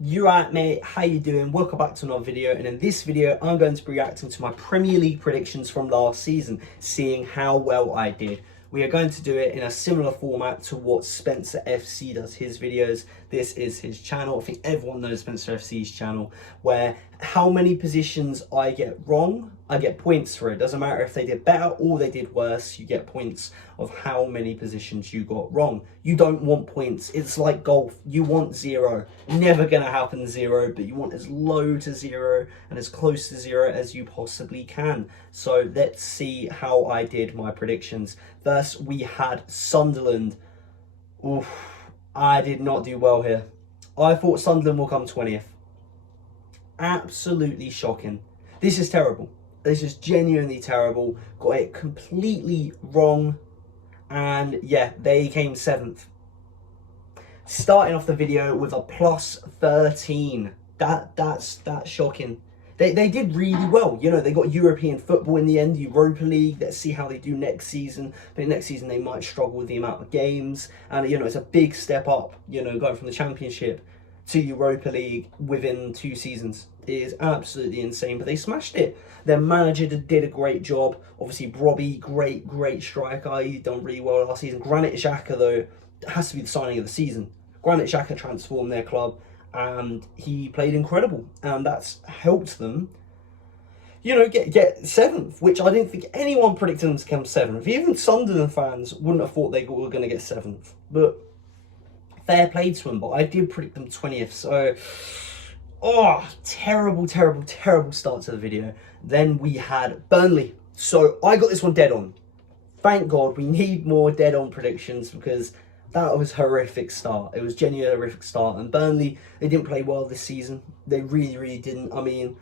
You right, mate? How you doing? Welcome back to another video, and in this video I'm going to be reacting to my Premier League predictions from last season, seeing how well I did. We are going to do it in a similar format to what Spencer FC does his videos. This is his channel. I think everyone knows Spencer FC's channel, where how many positions I get wrong, I get points for it. Doesn't matter if they did better or they did worse, you get points of how many positions you got wrong. You don't want points. It's like golf. You want zero. Never gonna happen zero, but you want as low to zero and as close to zero as you possibly can. So let's see how I did my predictions. First, we had Sunderland. Oof, I did not do well here. I thought Sunderland will come 20th. Absolutely shocking. This is terrible. This is genuinely terrible. Got it completely wrong. And yeah, they came 7th. Starting off the video with a plus 13. That's shocking. They did really well. You know, they got European football in the end, Europa League. Let's see how they do next season. But next season they might struggle with the amount of games. And, you know, it's a big step up, you know, going from the Championship to Europa League within 2 seasons. It is absolutely insane, but they smashed it. Their manager did a great job. Obviously, Brobbey, great striker. He's done really well last season. Granit Xhaka, though, has to be the signing of the season. Granit Xhaka transformed their club, and he played incredible, and that's helped them, you know, get 7th, which I didn't think anyone predicted them to come 7th. Even Sunderland fans wouldn't have thought they were going to get 7th, but fair play to them. But I did predict them 20th, so terrible start to the video. Then we had Burnley, so I got this one dead on. Thank God. We need more dead on predictions, because that was a horrific start. It was genuinely a horrific start. And Burnley, they didn't play well this season. They really didn't. I mean,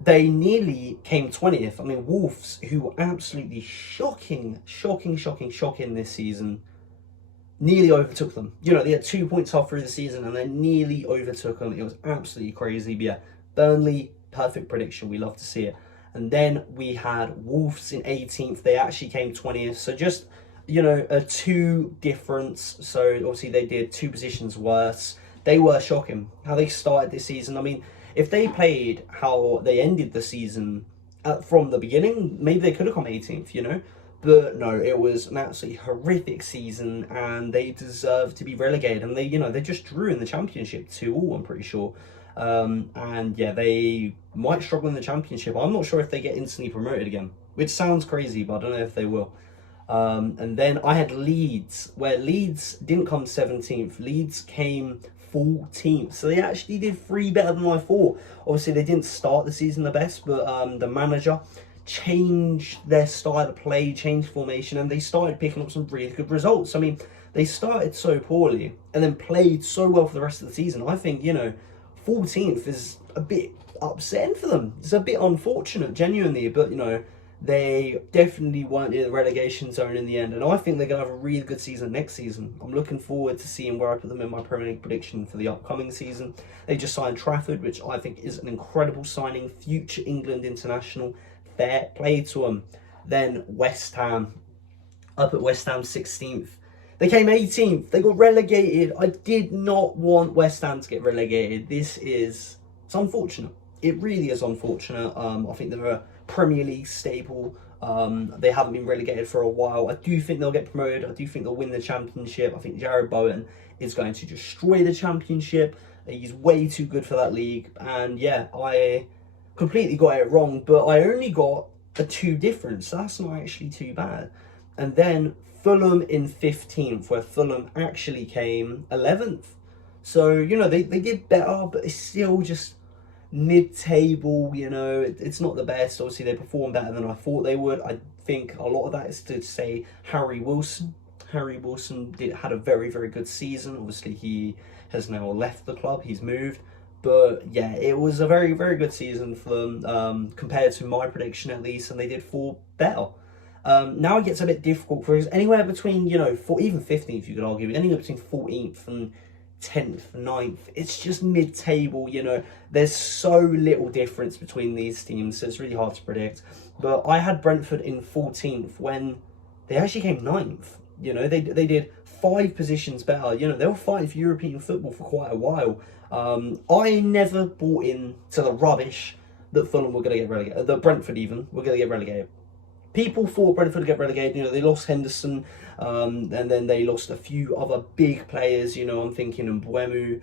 they nearly came 20th. I mean, Wolves, who were absolutely shocking this season, nearly overtook them. You know, they had 2 points half through the season and they nearly overtook them. It was absolutely crazy. But yeah, Burnley, perfect prediction. We love to see it. And then we had Wolves in 18th. They actually came 20th. So just, you know, a 2 difference. So obviously they did 2 positions worse. They were shocking how they started this season. I mean, if they played how they ended the season from the beginning, maybe they could have come 18th, you know. But no, it was an absolutely horrific season, and they deserve to be relegated. And they, you know, they just drew in the Championship 2-2, I'm pretty sure. And yeah, they might struggle in the Championship. I'm not sure if they get instantly promoted again, which sounds crazy, but I don't know if they will. And then I had Leeds, where Leeds didn't come 17th. Leeds came 14th. So they actually did 3 better than I thought. Obviously, they didn't start the season the best, but the manager changed their style of play, changed formation, and they started picking up some really good results. I mean, they started so poorly and then played so well for the rest of the season. I think, you know, 14th is a bit upsetting for them. It's a bit unfortunate, genuinely, but, you know, they definitely weren't in the relegation zone in the end, and I think they're going to have a really good season next season. I'm looking forward to seeing where I put them in my Premier League prediction for the upcoming season. They just signed Trafford, which I think is an incredible signing, future England international. Fair play to them. Then West Ham, up at West Ham 16th. They came 18th. They got relegated. I did not want West Ham to get relegated. It's unfortunate. It really is unfortunate. I think they're a Premier League staple. They haven't been relegated for a while. I do think they'll get promoted. I do think they'll win the Championship. I think Jarrod Bowen is going to destroy the Championship. He's way too good for that league. And yeah, I completely got it wrong, but I only got a 2 difference. So that's not actually too bad. And then Fulham in 15th, where Fulham actually came 11th. So, you know, they did better, but it's still just mid-table, you know. It's not the best. Obviously, they performed better than I thought they would. I think a lot of that is to say Harry Wilson. Harry Wilson had a very good season. Obviously, he has now left the club. He's moved. But yeah, it was a very good season for them, compared to my prediction at least, and they did 4 better. Now it gets a bit difficult for us. Anywhere between, you know, even 15th, you could argue, but anywhere between 14th and 10th, 9th, it's just mid-table, you know. There's so little difference between these teams, so it's really hard to predict. But I had Brentford in 14th when they actually came 9th. You know, they did 5 positions better. You know, they were fighting for European football for quite a while. I never bought in to the rubbish that Fulham were going to get relegated, that Brentford even were going to get relegated. People thought Brentford would get relegated. You know, they lost Henderson, and then they lost a few other big players. You know, I'm thinking Mbeumo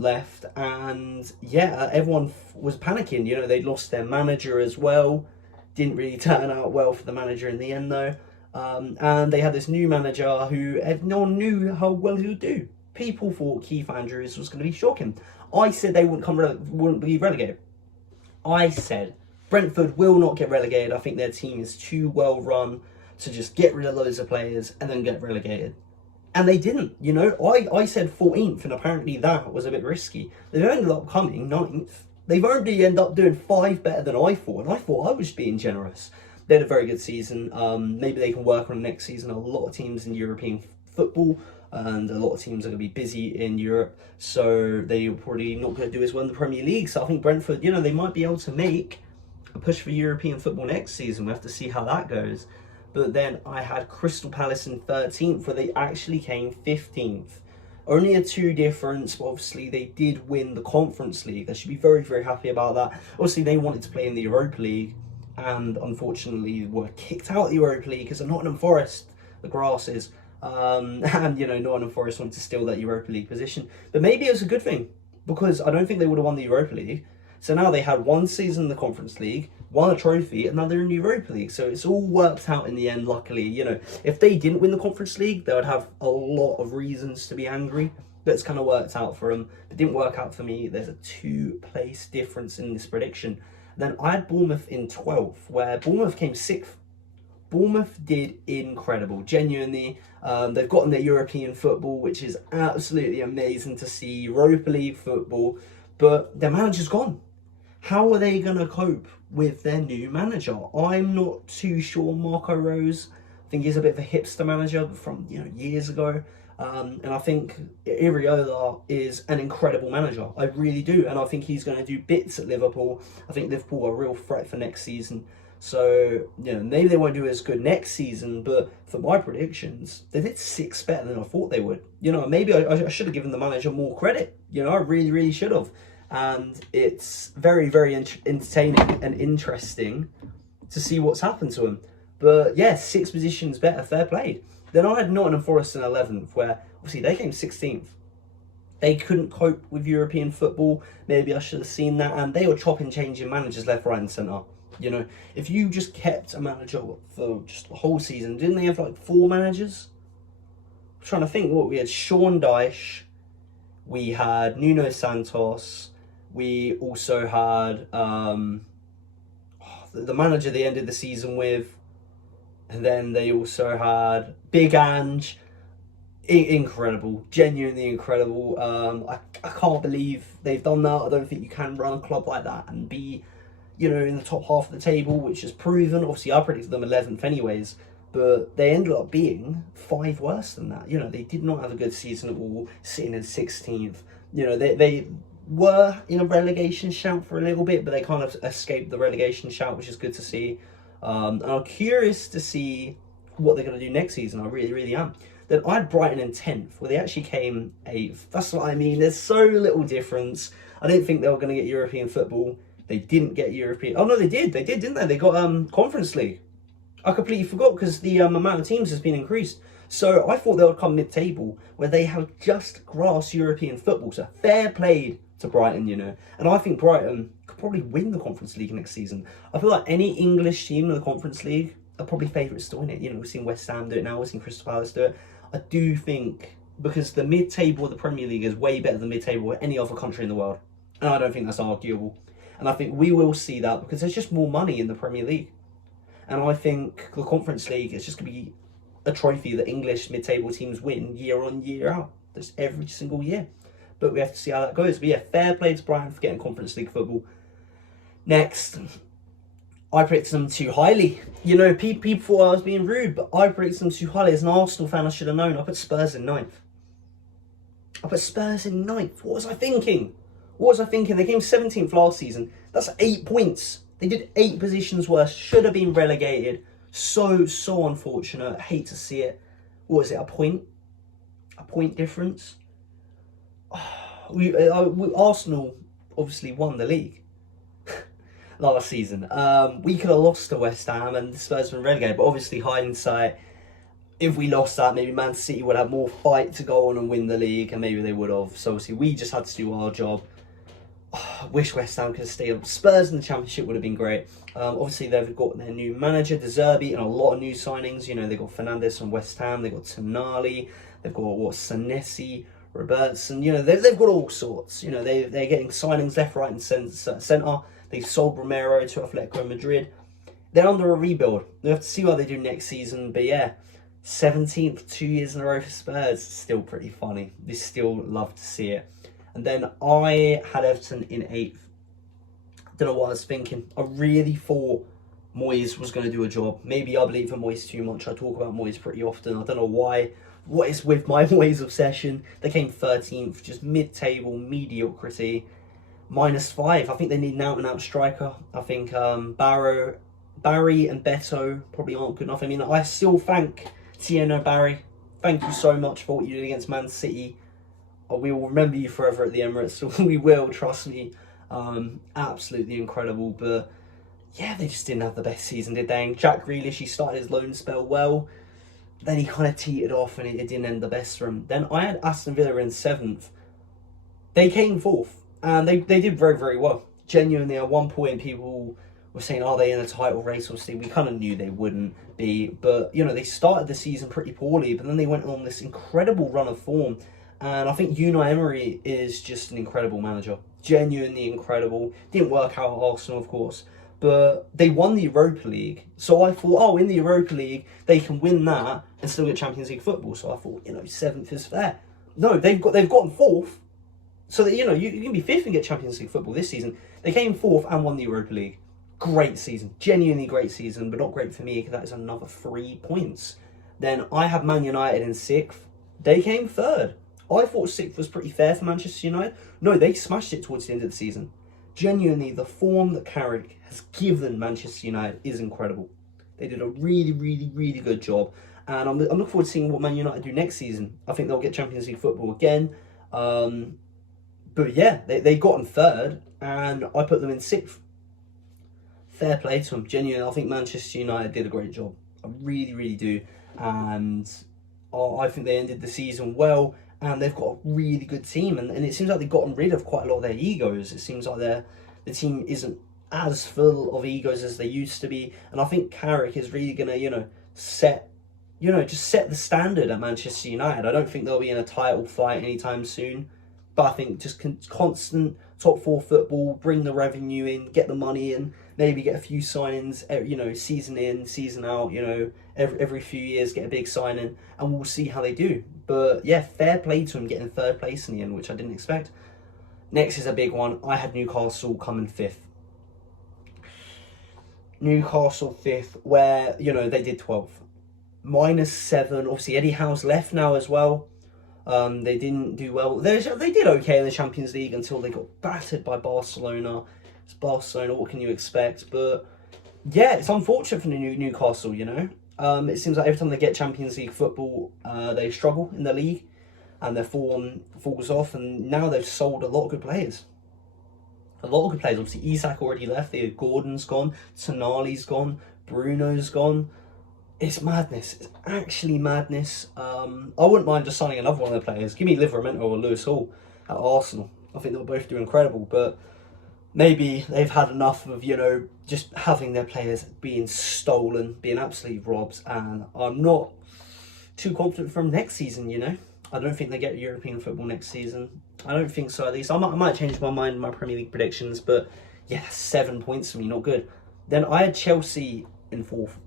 left, and yeah, everyone was panicking. You know, they'd lost their manager as well. Didn't really turn out well for the manager in the end, though. And they had this new manager who no one knew how well he would do. People thought Keith Andrews was going to be shocking. I said they wouldn't be relegated. I said Brentford will not get relegated. I think their team is too well run to just get rid of loads of players and then get relegated. And they didn't, you know. I said 14th, and apparently that was a bit risky. They've ended up coming 9th. They've only ended up doing 5 better than I thought, and I thought I was being generous. They had a very good season. Maybe they can work on next season. A lot of teams in European football, and a lot of teams are going to be busy in Europe, so they're probably not going to do as well in the Premier League. So I think Brentford, you know, they might be able to make a push for European football next season. We have to see how that goes. But then I had Crystal Palace in 13th, where they actually came 15th. Only a 2 difference, but obviously they did win the Conference League. They should be very, very happy about that. Obviously, they wanted to play in the Europa League, and unfortunately were kicked out of the Europa League because of Nottingham Forest, the grasses. And, you know, Nottingham Forest wanted to steal that Europa League position. But maybe it was a good thing, because I don't think they would have won the Europa League. So now they had 1 season in the Conference League, won a trophy, and now they're in the Europa League. So it's all worked out in the end, luckily. You know, if they didn't win the Conference League, they would have a lot of reasons to be angry. But it's kind of worked out for them. It didn't work out for me. There's a 2-place difference in this prediction. Then I had Bournemouth in 12th, where Bournemouth came 6th. Bournemouth did incredible, genuinely. They've gotten their European football, which is absolutely amazing to see, Europa League football, but their manager's gone. How are they going to cope with their new manager? I'm not too sure. Marco Rose, I think he's a bit of a hipster manager from, you know, years ago. And I think Iraola is an incredible manager. I really do. And I think he's going to do bits at Liverpool. I think Liverpool are a real threat for next season. So, you know, maybe they won't do as good next season, but for my predictions, they did 6 better than I thought they would. You know, maybe I should have given the manager more credit. You know, I really, really should have. And it's very, very entertaining and interesting to see what's happened to him. But yeah, 6 positions better, fair played. Then I had Nottingham Forest in 11th, where obviously they came 16th. They couldn't cope with European football. Maybe I should have seen that. And they were chopping, changing managers left, right and centre. You know, if you just kept a manager for just the whole season, didn't they have like 4 managers? I'm trying to think what we had. Sean Dyche, we had Nuno Santos, we also had the manager they ended the season with, and then they also had Big Ange. Incredible, genuinely incredible. I can't believe they've done that. I don't think you can run a club like that and be, you know, in the top half of the table, which is proven. Obviously, I predicted them 11th anyways, but they ended up being 5 worse than that. You know, they did not have a good season at all, sitting in 16th. You know, they were in a relegation shout for a little bit, but they kind of escaped the relegation shout, which is good to see. And I'm curious to see what they're going to do next season. I really, really am. Then I had Brighton in 10th, where they actually came 8th. That's what I mean. There's so little difference. I didn't think they were going to get European football. They didn't get European. Oh, no, they did. They did, didn't they? They got Conference League. I completely forgot because the amount of teams has been increased. So I thought they would come mid-table, where they have just grasped European football. So fair played to Brighton, you know. And I think Brighton could probably win the Conference League next season. I feel like any English team in the Conference League are probably favourites to win it. You know, we've seen West Ham do it now. We've seen Crystal Palace do it. I do think, because the mid-table of the Premier League is way better than mid-table of any other country in the world. And I don't think that's arguable. And I think we will see that because there's just more money in the Premier League. And I think the Conference League is just going to be a trophy that English mid-table teams win year on, year out. Just every single year. But we have to see how that goes. But yeah, fair play to Brighton for getting Conference League football. Next, I predicted them too highly. You know, people thought I was being rude, but I predicted them too highly. As an Arsenal fan, I should have known. I put Spurs in 9th. I put Spurs in 9th. What was I thinking? What was I thinking? They came 17th last season. That's 8 points. They did 8 positions worse. Should have been relegated. So unfortunate. I hate to see it. What is it? A point? A point difference? Oh, Arsenal obviously won the league last season. We could have lost to West Ham and the Spurs been relegated, but obviously hindsight, if we lost that, maybe Man City would have more fight to go on and win the league, and maybe they would have. So obviously we just had to do our job. I wish West Ham could have stayed up. Spurs in the Championship would have been great. Obviously they've got their new manager, De Zerbi, and a lot of new signings. You know, they've got Fernandes from West Ham, they've got Tonali, they've got Senesi, Robertson. You know, they've got all sorts. You know, they're getting signings left, right, and centre. They've sold Romero to Atletico Madrid. They're under a rebuild. We have to see what they do next season. But yeah, 17th 2 years in a row for Spurs. Still pretty funny. They still love to see it. And then I had Everton in 8th. Don't know what I was thinking. I really thought Moyes was going to do a job. Maybe I believe in Moyes too much. I talk about Moyes pretty often. I don't know why. What is with my Moyes obsession? They came 13th, just mid-table mediocrity. -5. I think they need an out-and-out striker. I think Barry and Beto probably aren't good enough. I mean, I still thank Tieno Barry. Thank you so much for what you did against Man City. We will remember you forever at the Emirates. We will, trust me. Absolutely incredible. But yeah, they just didn't have the best season, did they? And Jack Grealish, he started his loan spell well. Then he kind of teetered off and it didn't end the best for him. Then I had Aston Villa in 7th. They came 4th. And they did very, very well. Genuinely, at one point, people were saying, are they in a title race? Obviously, we kind of knew they wouldn't be. But, you know, they started the season pretty poorly. But then they went on this incredible run of form. And I think Unai Emery is just an incredible manager. Genuinely incredible. Didn't work out at Arsenal, of course. But they won the Europa League. So I thought, oh, in the Europa League, they can win that and still get Champions League football. So I thought, you know, 7th is fair. No, they've gotten 4th. So that, you know, you can be 5th and get Champions League football this season. They came 4th and won the Europa League. Great season. Genuinely great season, but not great for me because that is another 3 points. Then I have Man United in 6th. They came 3rd. I thought 6th was pretty fair for Manchester United. No, they smashed it towards the end of the season. Genuinely, the form that Carrick has given Manchester United is incredible. They did a really, really, really good job. And I'm looking forward to seeing what Man United do next season. I think they'll get Champions League football again. But yeah, they got in 3rd, and I put them in 6th. Fair play to them. Genuinely, I think Manchester United did a great job. I really, really do. And I think they ended the season well, and they've got a really good team. And it seems like they've gotten rid of quite a lot of their egos. It seems like the team isn't as full of egos as they used to be. And I think Carrick is really going to, set the standard at Manchester United. I don't think they'll be in a title fight anytime soon. But I think just constant top 4 football, bring the revenue in, get the money in, maybe get a few signings, season in, season out, every few years get a big signing, and we'll see how they do. But yeah, fair play to them getting 3rd place in the end, which I didn't expect. Next is a big one. I had Newcastle coming 5th. Newcastle 5th, where, they did 12th. -7. Obviously, Eddie Howe's left now as well. They didn't do well. They did okay in the Champions League until they got battered by Barcelona. It's Barcelona, what can you expect? But yeah, it's unfortunate for Newcastle, It seems like every time they get Champions League football, they struggle in the league and their form falls off. And now they've sold a lot of good players. Obviously, Isak already left. Gordon's gone. Tonali's gone. Bruno's gone. It's madness. It's actually madness. I wouldn't mind just signing another one of the players. Give me Livramento or Lewis Hall at Arsenal. I think they'll both do incredible. But maybe they've had enough of, just having their players being stolen, being absolutely robbed. And I'm not too confident from next season, I don't think they get European football next season. I don't think so, at least. I might change my mind in my Premier League predictions. But yeah, 7 points for me, not good. Then I had Chelsea in 4th.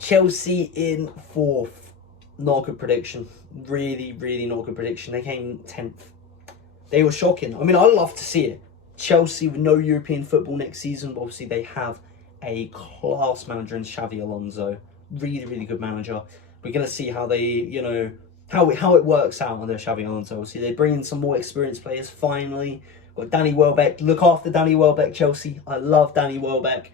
Chelsea in 4th. Not a good prediction. Really, really not a good prediction. They came 10th. They were shocking. I mean, I love to see it. Chelsea with no European football next season. But obviously, they have a class manager in Xavi Alonso. Really, really good manager. We're going to see how they, how it works out under Xavi Alonso. Obviously, they bring in some more experienced players finally. Got Danny Welbeck. Look after Danny Welbeck, Chelsea. I love Danny Welbeck.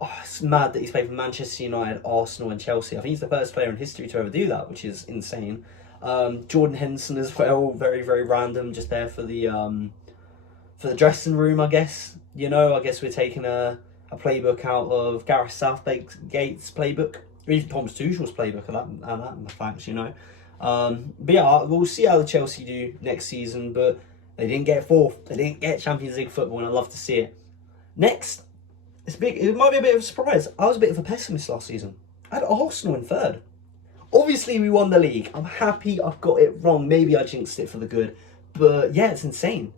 Oh, it's mad that he's played for Manchester United, Arsenal and Chelsea. I think he's the first player in history to ever do that, which is insane. Jordan Henderson as well, very, very random, just there for the dressing room, I guess. You know, I guess we're taking a playbook out of Gareth Southgate's playbook, or even Thomas Tuchel's playbook, and that fact, you know. But yeah, we'll see how the Chelsea do next season, but they didn't get fourth. They didn't get Champions League football, and I'd love to see it. Next, it might be a bit of a surprise. I was a bit of a pessimist last season. I had Arsenal in third. Obviously, we won the league. I'm happy I've got it wrong. Maybe I jinxed it for the good. But yeah, it's insane.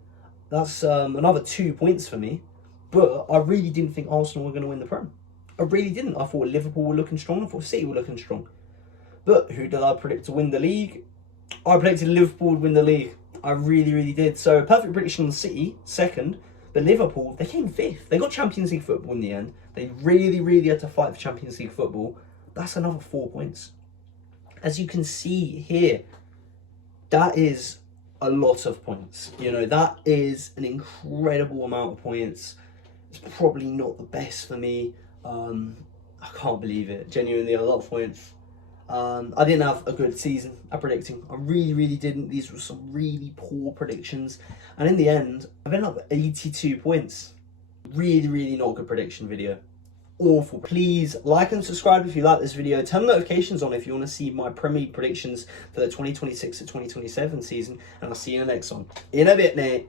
That's another 2 points for me. But I really didn't think Arsenal were going to win the Prem. I really didn't. I thought Liverpool were looking strong. I thought City were looking strong. But who did I predict to win the league? I predicted Liverpool would win the league. I really, really did. So, perfect prediction on City, second. But Liverpool, they came fifth. They got Champions League football in the end. They really, really had to fight for Champions League football. That's another 4 points. As you can see here, that is a lot of points. You know, that is an incredible amount of points. It's probably not the best for me. I can't believe it. Genuinely, a lot of points. I didn't have a good season at predicting. I really, really didn't. These were some really poor predictions. And in the end, I've ended up at 82 points. Really, really not a good prediction video. Awful. Please like and subscribe if you like this video. Turn notifications on if you want to see my Premier League predictions for the 2026 to 2027 season. And I'll see you in the next one. In a bit, mate.